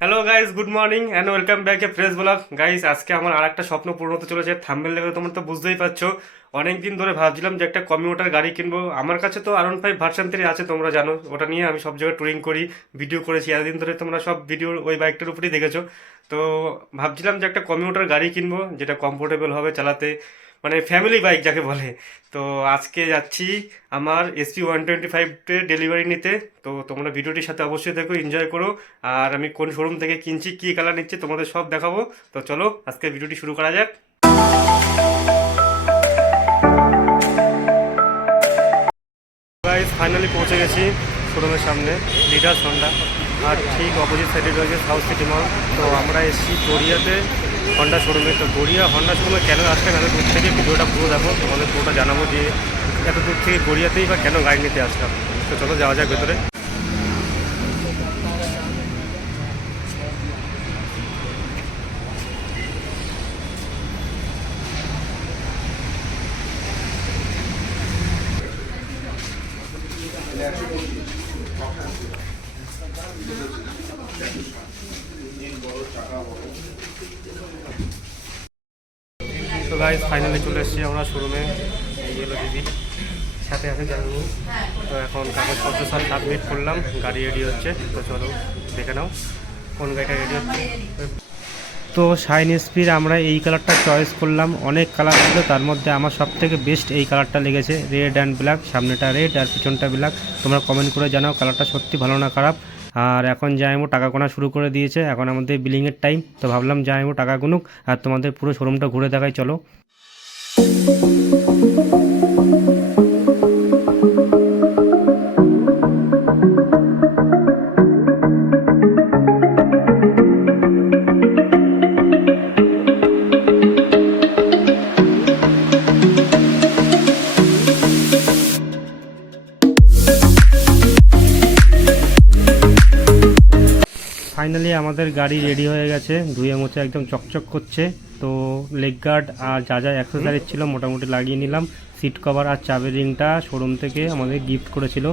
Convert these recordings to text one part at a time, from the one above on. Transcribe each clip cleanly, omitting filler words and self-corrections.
Hello guys, good morning and welcome back A fresh blog. Guys, আজকে আমার আর একটা স্বপ্ন পূরণ হতে চলেছে। থাম্বনেল দেখে তোমরা তো বুঝতেই পারছো, অনেক দিন ধরে ভাবছিলাম যে একটা কমিউটার গাড়ি কিনবো। আমার কাছে তো R15 ভার্সন 3 আছে, তোমরা জানো। ওটা নিয়ে আমি সব জায়গায় ট্যুরিং করি, ভিডিও করেছি। এতদিন ধরে তোমরা সব ভিডিও ওই বাইকটার উপরেই দেখেছো। তো ভাবছিলাম যে একটা কমিউটার গাড়ি কিনবো, যেটা কমফোর্টেবল হবে চালাতে, মানে ফ্যামিলি বাইক যাকে বলে। তো আজকে যাচ্ছি আমার SP 125 ডেলিভারি নিতে। তো তোমরা ভিডিওটির সাথে অবশ্যই দেখো, এনজয় করো। আর আমি কোন শোরুম থেকে কিনছি, কী কালার নিচ্ছি, তোমাদের সব দেখাবো। তো চলো আজকে ভিডিওটি শুরু করা যাক। গাইস, ফাইনালি পৌঁছে গেছি শোরুমের সামনে, লিডার্স হন্ডা। আর ঠিক অপোজিট সাইডে রয়েছে সাউথ সিটি মল। তো আমরা এসেছি গড়িয়াতে হন্ডা শোরুমে। তো গড়িয়া হন্ডা শোরুমে কেন আসলাম এত দূর থেকে, ভিডিওটা পুরো দেখো, তোমাদের পুরোটা জানাবো যে এত দূর থেকে গড়িয়াতেই বা কেন গাড়ি নিতে আসলাম। তো চলো যাওয়া যাক ভেতরে। তো গাইজ, ফাইনালি চলে এসেছি আমরা শোরুমে। এই হলো দিদি, সাথে আছে জানাবো। তো এখন কাগজপত্র সব সাবমিট করলাম, গাড়ি রেডি হচ্ছে। তো চলো দেখে নাও কোন গাড়িটা রেডি হচ্ছে। তো শাইন এসপির আমরা এই কালারটা চয়েস করলাম। অনেক কালার ছিল, তার মধ্যে আমার সব থেকে বেস্ট এই কালারটা লেগেছে, রেড অ্যান্ড ব্ল্যাক। সামনেটা রেড আর পিছনটা ব্ল্যাক। তোমরা কমেন্ট করে জানাও কালারটা সত্যি ভালো না খারাপ। আর এখন জাইমো টাকা গোনা শুরু করে দিয়েছে, এখন আমাদের বিলিংয়ের টাইম। তো ভাবলাম জাইমো টাকা গুনুক আর তোমাদের পুরো শোরুমটা ঘুরে দেখাই, চলো। ফাইনালি আমাদের গাড়ি রেডি হয়ে গেছে, ধুয়ে মুছে একদম চকচক করছে। তো লেগ গার্ড আর যা যা অ্যাক্সেসরিজ ছিল মোটামুটি লাগিয়ে নিলাম। সিট কভার আর চাবির রিংটা শোরুম থেকে আমাদের গিফট করেছিল।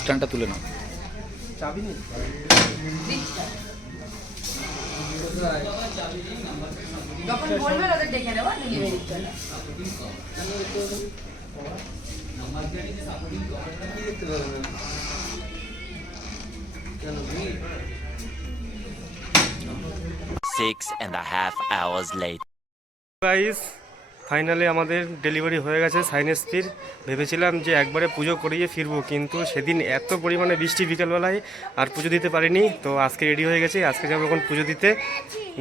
স্ট্যান্ডটা তুলে নাও। চাবি নেই, যখন বলবেন ওদের ডেকে নেবো, নিয়ে নিতে হবে। 6.5 hours later. গাইস, ফাইনালি আমাদের ডেলিভারি হয়ে গেছে শাইন এসপির। ভেবেছিলাম যে একবারে পুজো করিয়ে ফিরবো, কিন্তু সেদিন এত পরিমাণে বৃষ্টি বিকেলবেলায় আর পুজো দিতে পারিনি। তো আজকে রেডি হয়ে গেছে, আজকে যাবো এখন পুজো দিতে।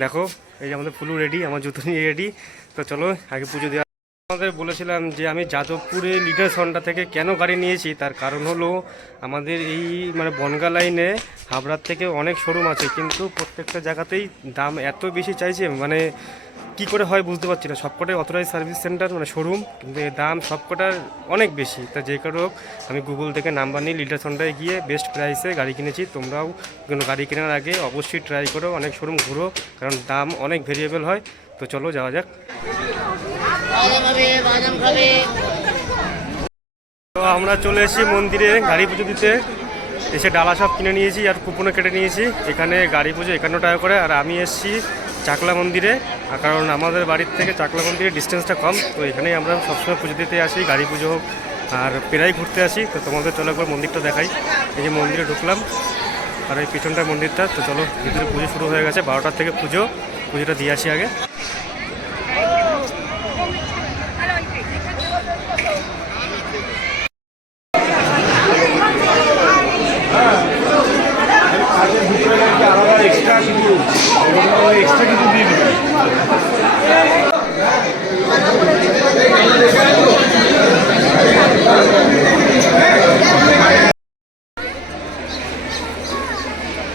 দেখো এই যে আমাদের ফুলু রেডি, আমার জুতো নিয়ে রেডি। তো চলো আগে পুজো দেওয়া। আমাদের বলেছিলাম যে আমি যাদবপুরে লিডার্স হন্ডা থেকে কেন গাড়ি নিয়েছি, তার কারণ হলো আমাদের এই মানে বনগা লাইনে হাবড়ার থেকে অনেক শোরুম আছে, কিন্তু প্রত্যেকটা জায়গাতেই দাম এত বেশি চাইছে, মানে কি করে হয় বুঝতে পারছি না। সবকটাই অথরাইজ সার্ভিস সেন্টার মানে শোরুম, কিন্তু এর দাম সবকটার অনেক বেশি। তা যে কারো হোক, আমি গুগল থেকে নাম্বার নিয়ে লিডার্স হন্ডায় গিয়ে বেস্ট প্রাইসে গাড়ি কিনেছি। তোমরাও কোনো গাড়ি কেনার আগে অবশ্যই ট্রাই করো, অনেক শোরুম ঘুরো, কারণ দাম অনেক ভেরিয়েবল হয়। তো চলো যাওয়া যাক। তো আমরা চলে এসেছি মন্দিরে গাড়ি পুজো দিতে। এসে ডালা সব কিনে নিয়েছি আর কুপনে কেটে নিয়েছি। এখানে গাড়ি পুজো 51 টাকা করে। আর আমি এসেছি চাকলা মন্দিরে, কারণ আমাদের বাড়ির থেকে চাকলা মন্দিরের ডিস্টেন্সটা কম। তো এখানেই আমরা সবসময় পুজো দিতে আসি, গাড়ি পুজো হোক আর প্রায় ঘুরতে আসি। তো তোমাদের চলো একবার মন্দিরটা দেখাই। এই যে মন্দিরে ঢুকলাম, আর এই পিছনটার মন্দিরটা। তো চলো ভিতরে পুজো শুরু হয়ে গেছে, 12টার থেকে পুজোটা দিয়ে আসি আগে।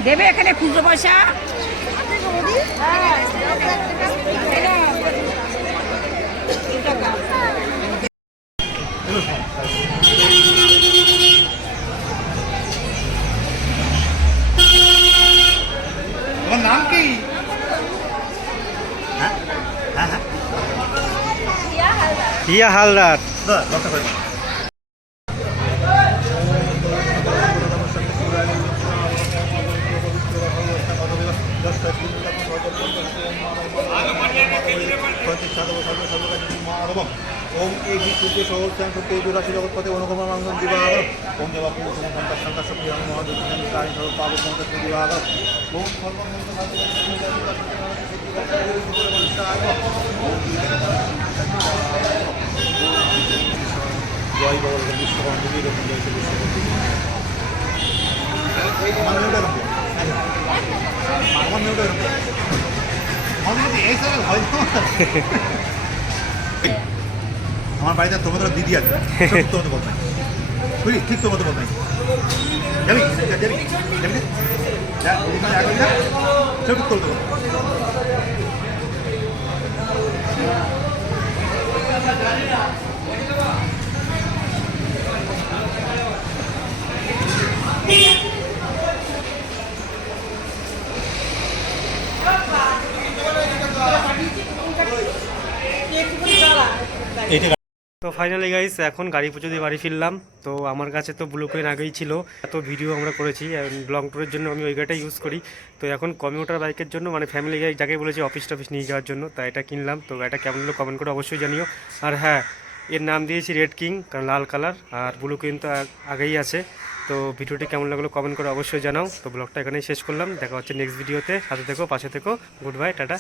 দেবে এখানে খুচরো পয়সা। তোমার নাম কি? হিয়া হালদার। নবম ওম এই সূর্য সহস্রাং সত্যি দুরাশি জগৎপথে অনুগমনাঙ্গন বিবাহ ওম দেবাপু সন্তাস সন্তাস প্রিয়াং মহাদুর্গান কারী সর্ব পাবক মহন্ত বিবাহ ওম সর্বমন্ত জয় বল বিশ্বকর্মা দেবী রকম জয় বিশ্বকর্মা আমার মেয়েটা রকম আমার মেয়েটা রকম আমার বাড়িতে তোমাদের দিদি আছে তোমাদের বল নাই বুঝলি ঠিক তোমাদের বল নাই যাবি যাবি যাবি সব ঠিক করতে তো ফাইনালি গাইস এখন গাড়ি পুজো দিয়ে বাড়ি ফিরলাম। তো আমার কাছে তো ব্লু কোয়েন আগেই ছিল, এত ভিডিও আমরা করেছি লং ট্যুরের জন্য আমি ওই গাড়িটা ইউজ করি। তো এখন কমিউটার বাইকের জন্য মানে ফ্যামিলি গাড়ি যাকে বলেছি অফিস টফিস নিয়ে যাওয়ার জন্য, তাই এটা কিনলাম। তো গাড়িটা কেমন হলো কমেন্ট করে অবশ্যই জানিও। আর হ্যাঁ, এর নাম দিয়েছি রেড কিং, কারণ লাল কালার, আর ব্লু কোয়েন তো আগেই আছে। তো ভিডিওটি কেমন লাগলো কমেন্ট করে অবশ্যই জানাও। তো ব্লগটা এখানেই শেষ করলাম, দেখা হচ্ছে নেক্সট ভিডিওতে। সাথে থেকো, পাশে থেকো, গুড বাই, টাটা।